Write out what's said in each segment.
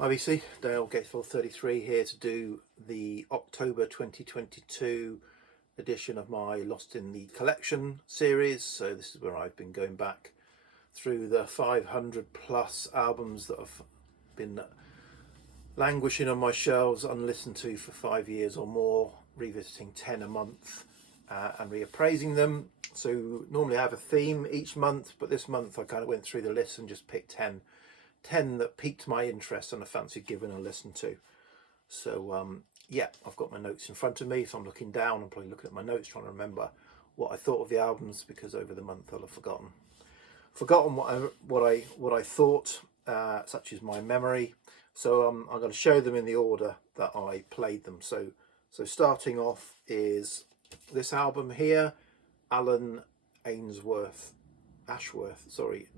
Hi VC, Dale Gatesville 33 here to do the October 2022 edition of my Lost in the Collection series. So this is where I've been going back through the 500 plus albums that have been languishing on my shelves unlistened to for 5 years or more, revisiting 10 a month and reappraising them. So normally I have a theme each month, but this month I kind of went through the list and just picked 10 that piqued my interest and I fancied giving a listen to. So yeah, I've got my notes in front of me, so I'm looking down. I'm probably looking at my notes trying to remember what I thought of the albums, because over the month I'll have forgotten what I thought, such as my memory. So I'm going to show them in the order that I played them. So starting off is this album here, Alan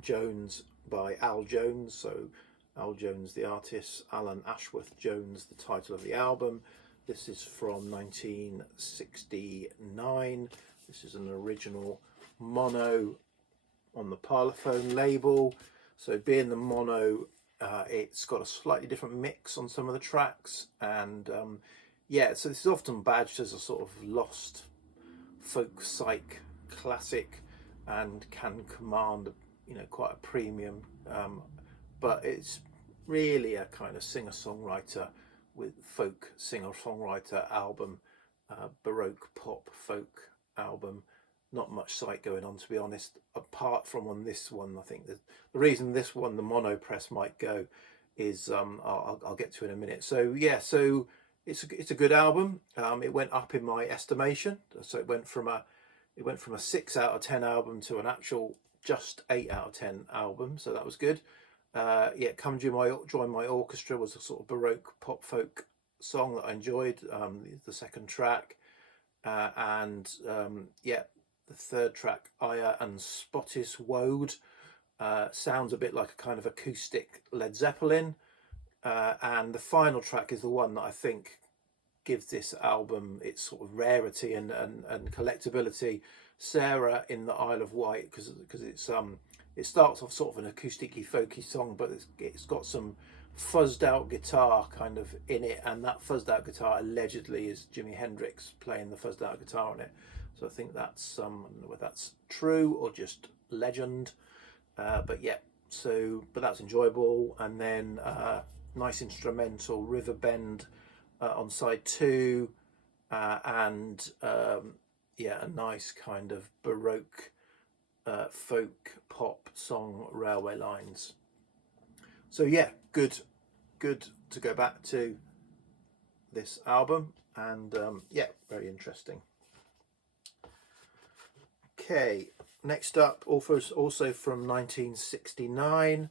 Jones by Al Jones. So Al Jones the artist, Alan Ashworth Jones the title of the album. This is from 1969. This is an original mono on the Parlophone label. So being the mono, it's got a slightly different mix on some of the tracks, and yeah, so this is often badged as a sort of lost folk psych classic and can command quite a premium, but it's really a kind of singer-songwriter with folk singer-songwriter album, baroque pop folk album. Not much sight going on, to be honest, apart from on this one. I think the reason this one, the mono press, might go is I'll get to in a minute. So yeah, so it's a good album. It went up in my estimation, so it went from a 6 out of 10 album to an actual just 8 out of 10 album, so that was good. Yeah, Come Join My Orchestra was a sort of baroque pop folk song that I enjoyed, the second track, and yeah, the third track, Aya and Spottis Woad, sounds a bit like a kind of acoustic Led Zeppelin, and the final track is the one that I think gives this album its sort of rarity and collectability. Sarah in the Isle of Wight, because it starts off sort of an acoustic-y folky song, but it's got some fuzzed out guitar kind of in it, and that fuzzed out guitar allegedly is Jimi Hendrix playing the fuzzed out guitar on it. So I think that's I don't know whether that's true or just legend, but yeah. But that's enjoyable, and then nice instrumental River Bend on side 2, and yeah, a nice kind of baroque folk pop song, Railway Lines. So yeah, good to go back to this album, and yeah, very interesting. Okay, next up, also from 1969,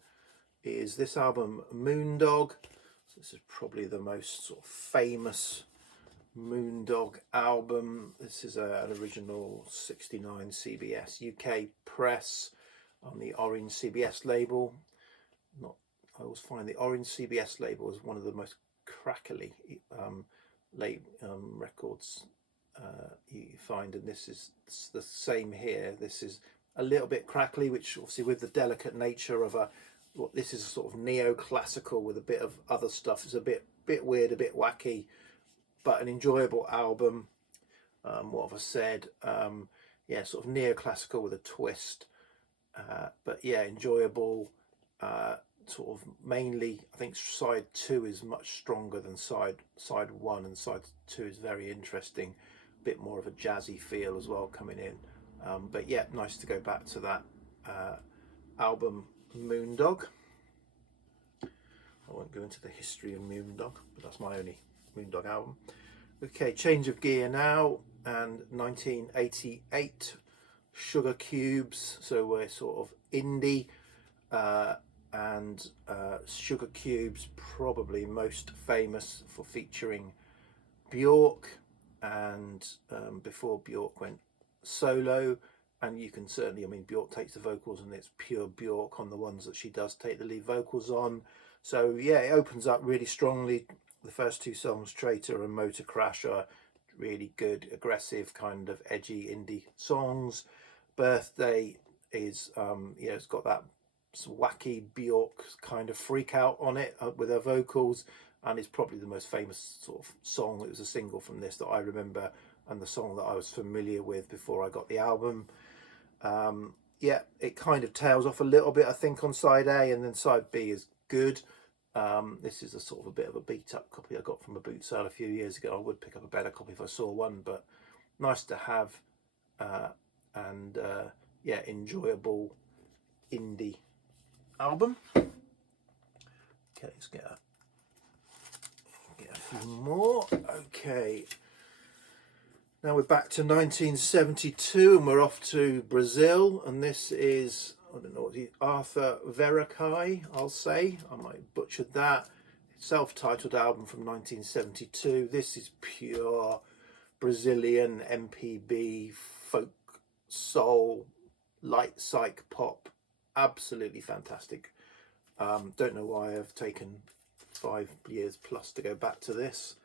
is this album, Moondog. So this is probably the most sort of famous Moondog album. This is an original 69 CBS UK press on the Orange CBS label. I always find the Orange CBS label is one of the most crackly records you find, and this is the same here. This is a little bit crackly, which obviously with the delicate nature of this is a sort of neoclassical with a bit of other stuff. It's a bit weird, a bit wacky, but an enjoyable album. What have I said? Yeah, sort of neoclassical with a twist, but yeah, enjoyable. Sort of mainly, I think side 2 is much stronger than side 1, and side 2 is very interesting. A bit more of a jazzy feel as well coming in. But yeah, nice to go back to that album, Moondog. I won't go into the history of Moondog, but that's my only Moondog album. Okay, change of gear now, and 1988, Sugar Cubes. So we're sort of indie, and Sugar Cubes probably most famous for featuring Bjork, and before Bjork went solo. And you can certainly, I mean, Bjork takes the vocals, and it's pure Bjork on the ones that she does take the lead vocals on. So yeah, it opens up really strongly. The first 2 songs, Traitor and Motor Crash, are really good, aggressive, kind of edgy indie songs. Birthday is, yeah, it's got that wacky Bjork kind of freak out on it with her vocals, and it's probably the most famous sort of song. It was a single from this that I remember, and the song that I was familiar with before I got the album. Yeah, it kind of tails off a little bit, I think, on side A, and then side B is good. This is a sort of a bit of a beat up copy I got from a boot sale a few years ago. I would pick up a better copy if I saw one, but nice to have, and yeah, enjoyable indie album. Okay, let's get a few more. Okay, now we're back to 1972 and we're off to Brazil, and this is, I don't know what he, Arthur Verocai, I'll say, I might have butchered that. Self-titled album from 1972. This is pure Brazilian MPB, folk, soul, light psych pop. Absolutely fantastic. Don't know why I've taken 5 years plus to go back to this.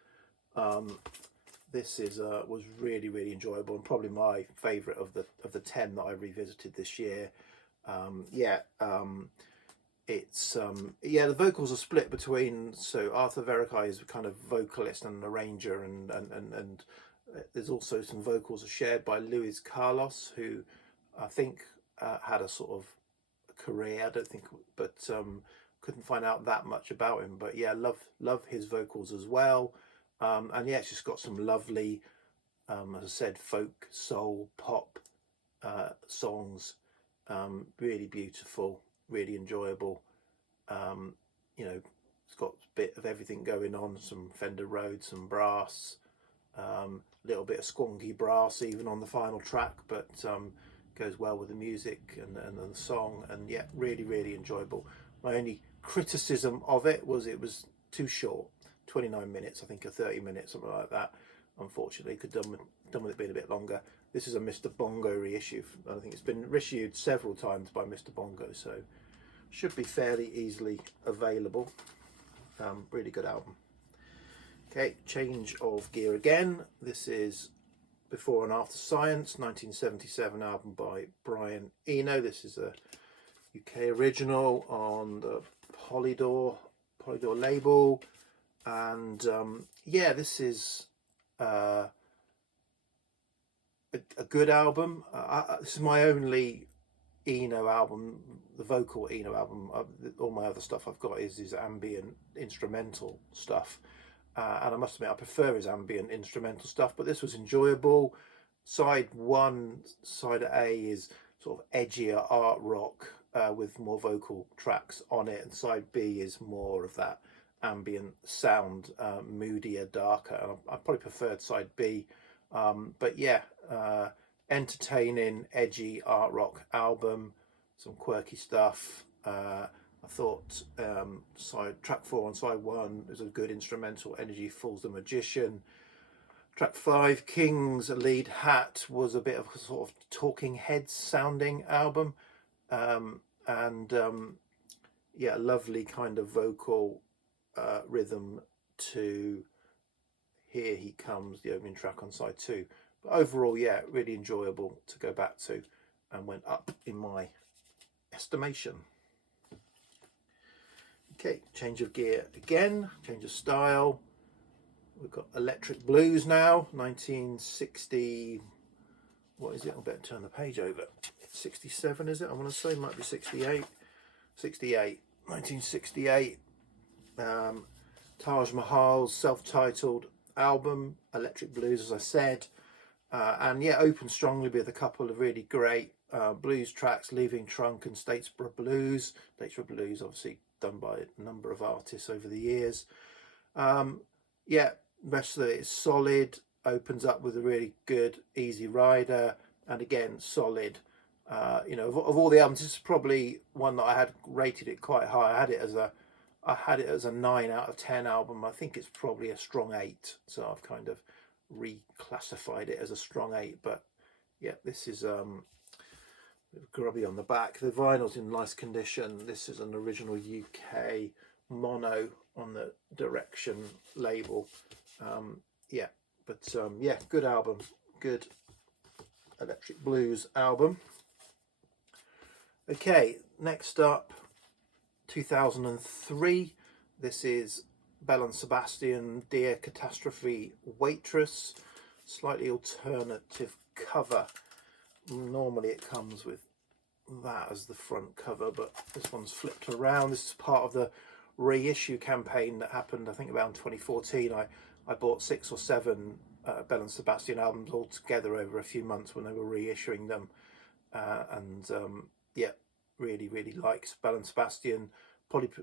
This is was really enjoyable, and probably my favourite of the 10 that I revisited this year. It's yeah, the vocals are split between, so Arthur Verocai is a kind of vocalist and an arranger, and there's also some vocals are shared by Luis Carlos, who I think had a sort of career, I don't think, but couldn't find out that much about him. But yeah, love his vocals as well. And yeah, it's just got some lovely, as I said, folk, soul, pop songs. Really beautiful, really enjoyable. You know, it's got a bit of everything going on, some Fender Rhodes, some brass, little bit of squonky brass even on the final track, but goes well with the music and the song. And yeah, really enjoyable. My only criticism of it was too short, 29 minutes, I think, or 30 minutes, something like that. Unfortunately, could done with it being a bit longer. This is a Mr. Bongo reissue. I think it's been reissued several times by Mr. Bongo, so should be fairly easily available. Really good album. Okay, change of gear again. This is Before and After Science, 1977 album by Brian Eno. This is a UK original on the Polydor label, and yeah, this is a good album. This is my only Eno album, the vocal Eno album. All my other stuff I've got is ambient instrumental stuff, and I must admit I prefer his ambient instrumental stuff, but this was enjoyable. Side A is sort of edgier art rock with more vocal tracks on it, and side B is more of that ambient sound, moodier, darker, and I probably preferred side B. But yeah, entertaining, edgy art rock album, some quirky stuff. I thought track 4 on side 1 is a good instrumental. Energy Fool's the Magician. Track 5, King's Lead Hat, was a bit of a sort of Talking Heads sounding album, and yeah, lovely kind of vocal rhythm to Here He Comes, the opening track on side 2. But overall, yeah, really enjoyable to go back to, and went up in my estimation. Okay, change of gear again, change of style. We've got Electric Blues now, 1960, what is it? I better turn the page over. 67, is it? I want to say it might be 68. 1968. Taj Mahal's self-titled album, Electric Blues, as I said. And yeah, opened strongly with a couple of really great blues tracks, Leaving Trunk and Statesboro Blues. Statesboro Blues, obviously done by a number of artists over the years. Yeah, rest of it is solid. Opens up with a really good Easy Rider, and again, solid. You know, of all the albums, this is probably one that I had rated it quite high. I had it as a 9 out of 10 album. I think it's probably a strong 8, so I've kind of reclassified it as a strong 8. But yeah, this is grubby on the back. The vinyl's in nice condition. This is an original UK mono on the Direction label. Yeah, but yeah, good album, good Electric Blues album. Okay, next up, 2003. This is Belle and Sebastian, Dear Catastrophe Waitress. Slightly alternative cover. Normally it comes with that as the front cover, but this one's flipped around. This is part of the reissue campaign that happened, I think, around 2014. I bought 6 or 7 Belle and Sebastian albums all together over a few months when they were reissuing them. Yeah, really likes Belle and Sebastian.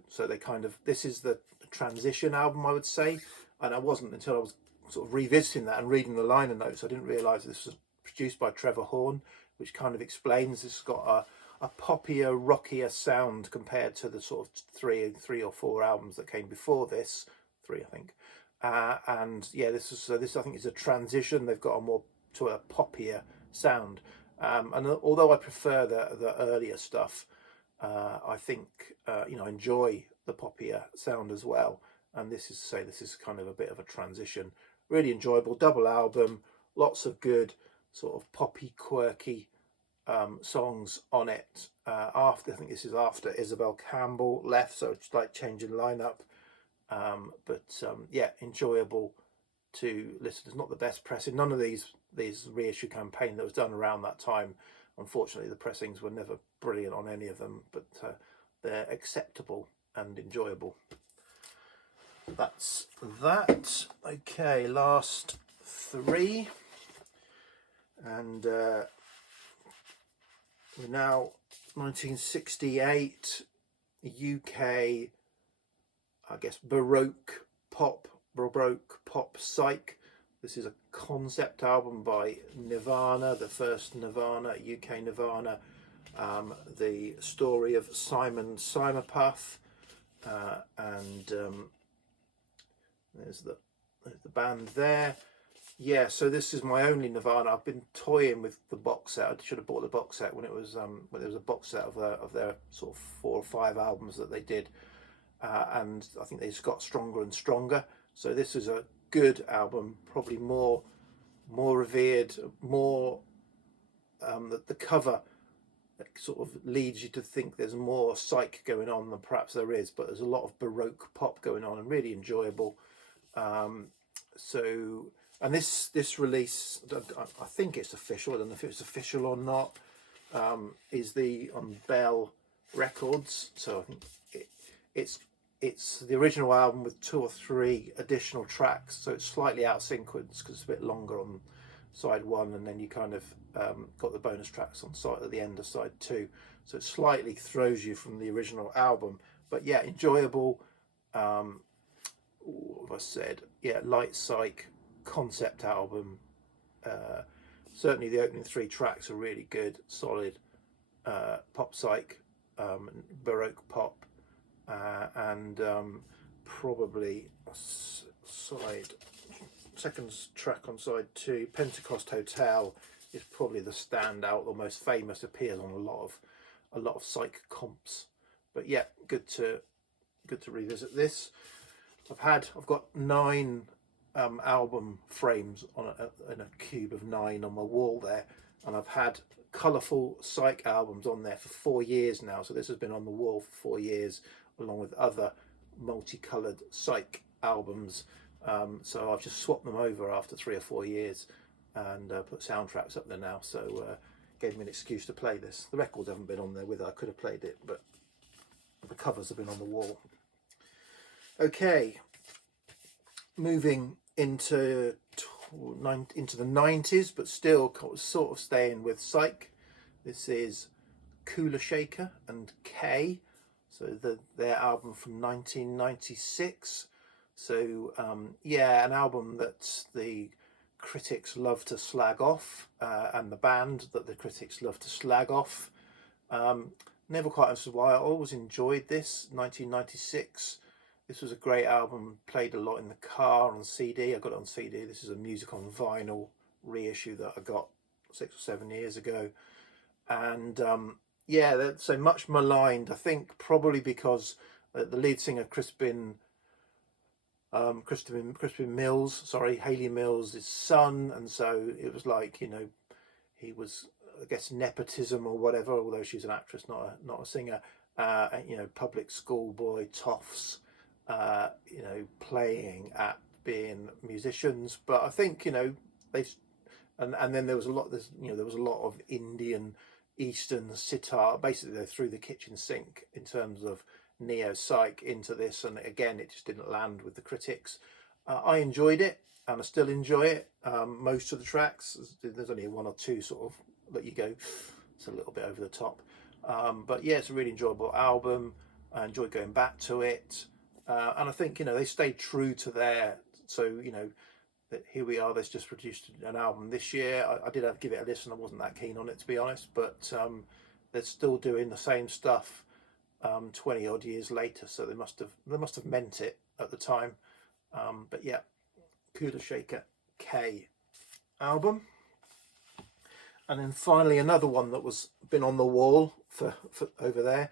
So they kind of, this is the transition album, I would say, and I wasn't until I was sort of revisiting that and reading the liner notes, I didn't realise this was produced by Trevor Horn, which kind of explains this has got a poppier, rockier sound compared to the sort of three or four albums that came before this, 3 I think. And yeah, this I think is a transition. They've got a more to a poppier sound. And although I prefer the earlier stuff, I think I enjoy the poppier sound as well. And this is kind of a bit of a transition. Really enjoyable double album, lots of good sort of poppy, quirky songs on it. I think this is after Isabel Campbell left, so it's like changing lineup. Yeah, enjoyable to listen. It's not the best pressing. None of these reissue campaign that was done around that time, unfortunately, the pressings were never brilliant on any of them, but they're acceptable and enjoyable. That's that. Okay, last 3, and we're now 1968 UK, I guess, Baroque pop psych. This is a concept album by Nirvana, the first Nirvana, UK Nirvana. The story of Simon Simapuff, and there's the band there. Yeah, so this is my only Nirvana. I've been toying with the box set. I should have bought the box set when it was when there was a box set of their sort of 4 or 5 albums that they did, and I think they just got stronger and stronger. So this is a good album, probably more revered, more the cover sort of leads you to think there's more psych going on than perhaps there is, but there's a lot of Baroque pop going on and really enjoyable. And this release, I think it's official. I don't know if it's official or not. Is on Bell Records, so I think it's the original album with 2 or 3 additional tracks. So it's slightly out of sequence because it's a bit longer on side 1, and then you kind of got the bonus tracks on side at the end of side 2. So it slightly throws you from the original album, but yeah, enjoyable. What have I said? Yeah, light psych concept album. Certainly the opening 3 tracks are really good, solid pop psych, Baroque pop, and probably second track on side 2, Pentecost Hotel, is probably the standout, the most famous, appears on a lot of psych comps. But yeah, good to revisit this. I've got 9 album frames in a cube of 9 on my wall there, and I've had colourful psych albums on there for 4 years now. So this has been on the wall for 4 years, along with other multicoloured psych albums. So I've just swapped them over after 3 or 4 years and put soundtracks up there now. So gave me an excuse to play this. The records haven't been on there with it. I could have played it, but the covers have been on the wall. Okay, moving into the 90s, but still sort of staying with psych. This is Kula Shaker and K, so their album from 1996. So yeah, an album that the critics love to slag off, and the band that the critics love to slag off. Never quite understood why. I always enjoyed this. 1996. This was a great album, played a lot in the car on CD. I got it on CD. This is a music on vinyl reissue that I got 6 or 7 years ago. And yeah, they're so much maligned, I think probably because the lead singer, Crispin Mills, Hayley Mills' his son, and so it was like, he was I guess nepotism or whatever, although she's an actress, not a singer. You know, public school boy toffs, you know, playing at being musicians. But I think, you know, they've and then there was a lot. There was a lot of Indian Eastern sitar. Basically, they threw the kitchen sink in terms of neo psych into this, and again, it just didn't land with the critics. I enjoyed it, and I still enjoy it. Most of the tracks, there's only one or two sort of that you go, it's a little bit over the top. But yeah, it's a really enjoyable album. I enjoyed going back to it, and I think, you know, they stayed true to their. So, you know, that here we are. They've just produced an album this year. I did have to give it a listen. I wasn't that keen on it, to be honest, but they're still doing the same stuff 20 odd years later. So they must have meant it at the time. But yeah, Kula Shaker K album. And then finally, another one that was been on the wall for over there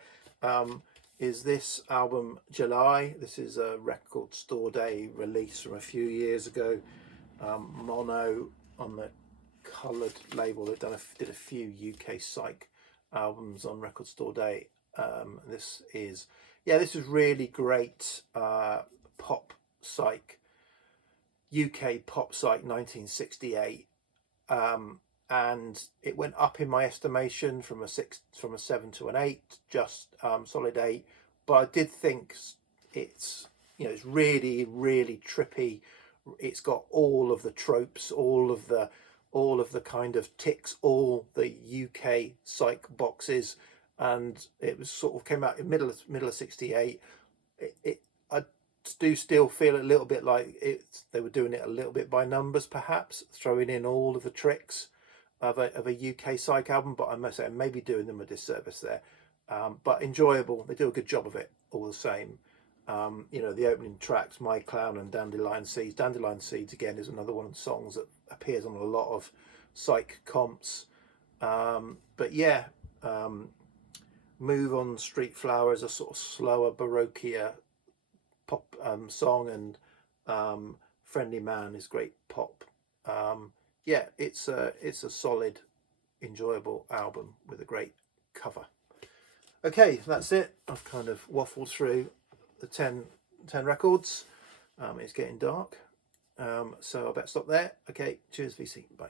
is this album, July. This is a Record Store Day release from a few years ago. Mono on the coloured label. They've did a few UK psych albums on Record Store Day. This is really great pop psych, UK pop psych 1968. And it went up in my estimation from a 7 to an 8, just solid 8. But I did think it's, you know, it's really, really trippy. It's got all of the tropes, all of the kind of ticks, all the UK psych boxes, and it was sort of came out in middle of 68. I do still feel a little bit like they were doing it a little bit by numbers, perhaps throwing in all of the tricks of a UK psych album, but I must say I may be doing them a disservice there. But enjoyable. They do a good job of it all the same. You know, the opening tracks, My Clown and Dandelion Seeds. Dandelion Seeds, again, is another one of the songs that appears on a lot of psych comps. But yeah, Move On Street Flower is a sort of slower, baroqueier pop song, and Friendly Man is great pop. Yeah, it's a solid, enjoyable album with a great cover. Okay, that's it. I've kind of waffled through the 10 records. It's getting dark, so I better stop there. Okay, cheers, VC, bye.